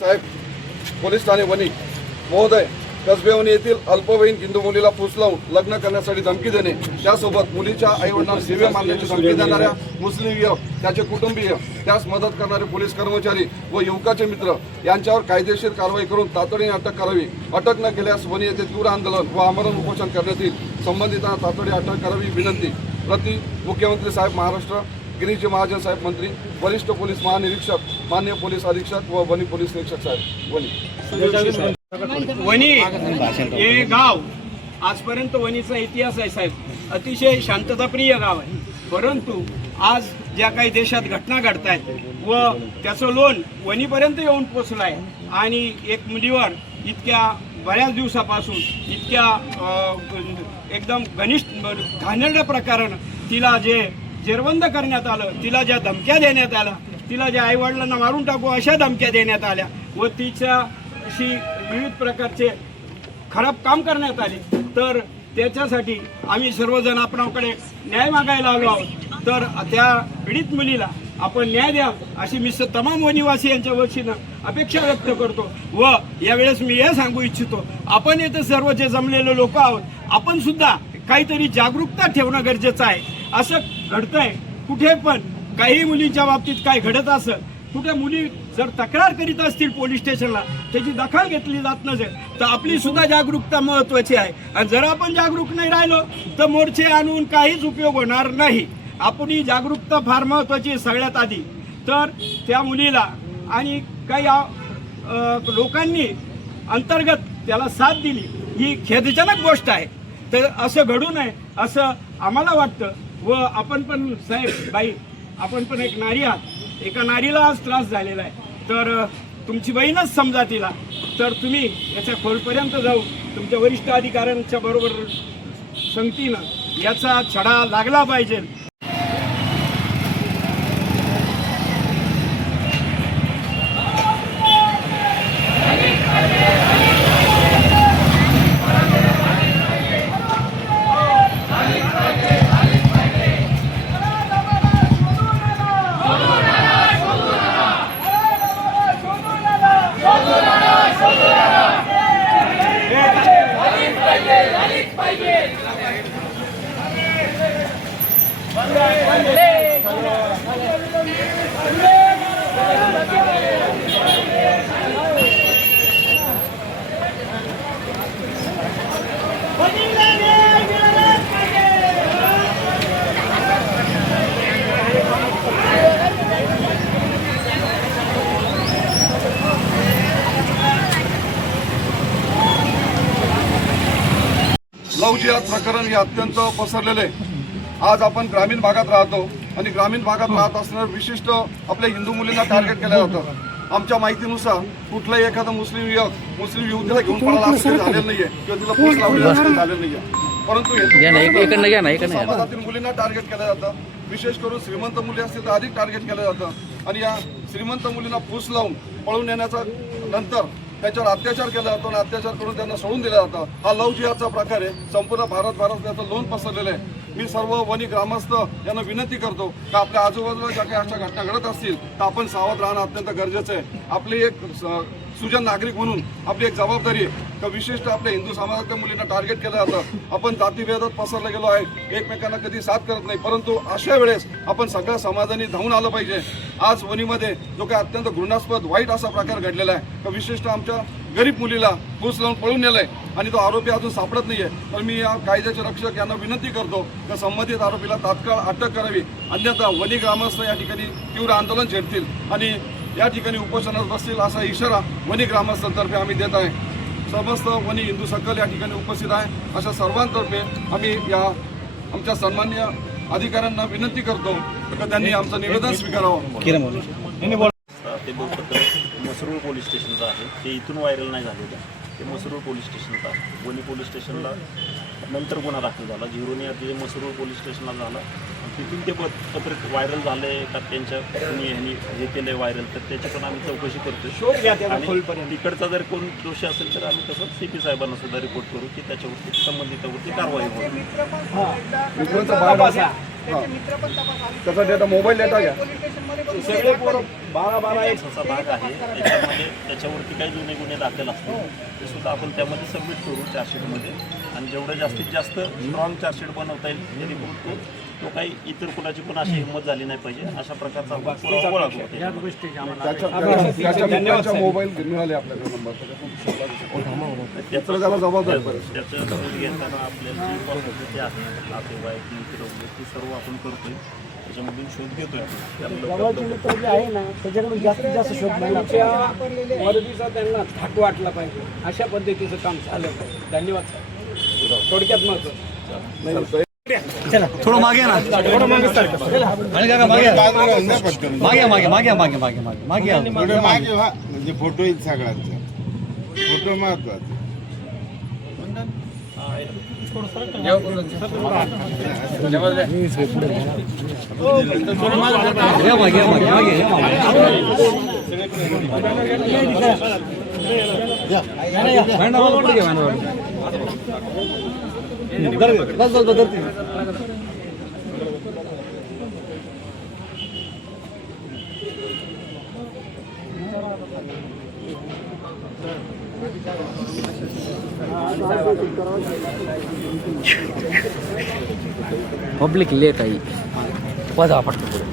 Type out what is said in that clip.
साहेब police Thane Wani महोदय कसबे वणी येथील अल्पवयीन हिंदू मुलीला फूस लावून लग्न करण्यासाठी धमकी देणे, त्यासोबत मुलीच्या आईवडिलांना सेवे मारण्याची धमकी देणाऱ्या मुस्लिम युवक, त्याचे कुटुंबीय, त्यास मदत करणारे पोलीस कर्मचारी व युवकाचे मित्र यांच्यावर कायदेशीर कारवाई करून तातडीने अटक करावी. अटक न केल्यास वणी येथे तीव्र आंदोलन व आमरण उपोषण करण्यात येईल. संबंधितांना तातडीने अटक करावी विनंती. प्रति मुख्यमंत्री साहेब महाराष्ट्र, गिरीजी महाजन साहेब मंत्री, वरिष्ठ पोलीस महानिरीक्षक, माननीय पोलीस अधीक्षक व वणी पोलीस निरीक्षक साहेब वणी. वणी हे गाव आजपर्यंत वणीचा इतिहास आहे साहेब, अतिशय शांतताप्रिय गाव आहे. परंतु आज ज्या काही देशात घटना घडत आहेत व त्याचं लोण वणीपर्यंत येऊन पोचलं आहे आणि एक मुलीवर इतक्या बऱ्याच दिवसापासून इतक्या एकदम घनिष्ठ घाणेरड्या प्रकारानं तिला जे जेरबंद करण्यात आलं, तिला ज्या धमक्या देण्यात आल्या, तिला ज्या आईवडिलांना मारून टाकू अशा धमक्या देण्यात आल्या व तिच्याशी विविध प्रकारचे खराब काम करण्यात आले, तर त्याच्यासाठी आम्ही सर्वजण आपणाकडे न्याय मागायला आलो आहोत. तर त्या पीडित मुलीला आपण न्याय द्या अशी मी तमाम वनिवासियांच्या वतीनं अपेक्षा व्यक्त करतो. व यावेळेस मी हे सांगू इच्छितो, आपण येथे सर्व जे जमलेले लोक आहोत, आपण सुद्धा काहीतरी जागरूकता ठेवणं गरजेचं आहे. असं घडतंय कुठे पण, काही मुलींच्या बाबतीत काय घडत असं, कुठे मुली जर तक्रार करीत असतील पोलीस स्टेशनला, त्याची दखल घेतली जात नसेल तर आपली सुद्धा जागरूकता महत्त्वाची आहे. आणि जर आपण जागरूक नाही राहिलो तर मोर्चे आणून काहीच उपयोग होणार नाही. आपली जागरूकता फार महत्त्वाची आहे सगळ्यात आधी. तर त्या मुलीला आणि काही लोकांनी अंतर्गत त्याला साथ दिली, ही खेदजनक गोष्ट आहे. तर असं घडू नये असं आम्हाला वाटतं. व आपण पण साहेब बाई, आपण पण एक नारी आहात, एका नारीला आज त्रास झालेला आहे, तर तुमची बहीणच समजा तिला, तर तुम्ही याच्या खोलपर्यंत जाऊन तुमच्या वरिष्ठ अधिकाऱ्यांच्या बरोबर संगतीनं याचा छडा लागला पाहिजे. लव्ह जिहाद प्रकरण हे अत्यंत पसरलेले. आज आपण ग्रामीण भागात राहतो आणि ग्रामीण भागात राहत असणाऱ्या विशिष्ट आपल्या हिंदू मुलींना टार्गेट केलं जातं. आमच्या माहितीनुसार कुठलाही एखादा मुस्लिम युवतीला घेऊन पळाला असं झालेलं नाहीये किंवा तिला फूस लावलेलं असं झालेलं नाहीये. परंतु समाजातील मुलींना टार्गेट केलं जातं. विशेष करून श्रीमंत मुली असतील तर अधिक टार्गेट केलं जातं आणि या श्रीमंत मुलींना फूस लावून पळून येण्याचा नंतर त्याच्यावर अत्याचार केला जातो आणि अत्याचार करून त्यांना सोडून दिला जातं. हा लव्ह जिहादचा प्रकार आहे. संपूर्ण भारत त्याचं लोन पसरलेलं आहे. मी सर्व वणी ग्रामस्थ यांना विनंती करतो की आपल्या आजूबाजूला ज्या काही अशा घटना घडत असतील तर आपण सावध राहणं अत्यंत गरजेचं आहे. आपली एक सुजन नागरिक म्हणून आपली एक जबाबदारी आहे तर विशिष्ट आपल्या हिंदू समाजातल्या मुलींना टार्गेट केलं जातं. आपण जातीभेदात पसरले गेलो आहे, एकमेकांना कधी साथ करत नाही, परंतु अशा वेळेस आपण सगळ्या समाजाने धावून आलं पाहिजे. आज वणीमध्ये जो काही अत्यंत घृणास्पद वाईट असा प्रकार घडलेला आहे तर विशिष्ट आमच्या गरीब मुलीला फूस लावून पळून नेलंय आणि तो आरोपी अजून सापडत नाहीये. तर मी या कायद्याचे रक्षक यांना विनंती करतो की संबंधित आरोपीला तात्काळ अटक करावी, अन्यथा वणी ग्रामस्थ या ठिकाणी तीव्र आंदोलन छेडतील आणि या ठिकाणी उपोषणात बसतील असा इशारा वणी ग्रामस्थांतर्फे आम्ही देत आहे. समस्त वणी हिंदू सकल या ठिकाणी उपस्थित आहे. अशा सर्वांतर्फे आम्ही या आमच्या सन्माननीय अधिकाऱ्यांना विनंती करतो की त्यांनी आमचं निवेदन स्वीकारावं. ते बोलपत्र मसरूळ पोलीस स्टेशनचं आहे. ते इथून व्हायरल नाही झालेलं, ते मसरूळ पोलीस स्टेशनचं आहे. वणी पोलीस स्टेशनला नंतर गुन्हा दाखल झाला. झिरोने ते मसरूळ पोलीस स्टेशनला झाला. तिथून ते पत्र व्हायरल झाले का त्यांच्या ह्यांनी हे केलं व्हायरल, तर त्याच्या पण आम्ही चौकशी करतो आणि तिकडचा जर कोण दोषी असेल तर आम्ही तसं CP साहेबांना सुद्धा रिपोर्ट करू की त्याच्यावरती संबंधितावरती कारवाई होईल. त्याचा डेटा मोबाईल डेटा घ्या. सगळे पोरं 12-12 एक असा भाग आहे त्याच्यामध्ये त्याच्यावरती काही जुने गुन्हे दाखल असतील ते सुद्धा आपण त्यामध्ये सबमिट करू चार्जशीटमध्ये आणि जेवढं जास्तीत जास्त स्ट्रॉंग चार्जशीट बनवता येईल जेणेकरून तो काही इतर कुणाची पण अशी हिंमत झाली नाही पाहिजे अशा प्रकारचा आपण पुरावा गोळा करू. त्याच्या मित्रांच्या मोबाईल मिळाले आपल्याकडे नंबर त्याला जबाबदारी पडेल. त्याचं शोध घेताना आपल्याला जी पद्धती आहे नातेवाईक मित्र वगैरे ती सर्व आपण करतोय त्याच्यामधून शोध घेतोय आपण आहे ना त्याच्याकडून जास्तीत जास्त शोध मदतीचा त्यांना थाट वाटला पाहिजे अशा पद्धतीचं काम झालं पाहिजे. धन्यवाद साहेब. थोडक्यात महत्व थोडं मागे ना थोडं मागे म्हणजे फोटो येईल सगळ्यांचा फोटो महत्वाचा पब्लिक लेट आई पदा पटकन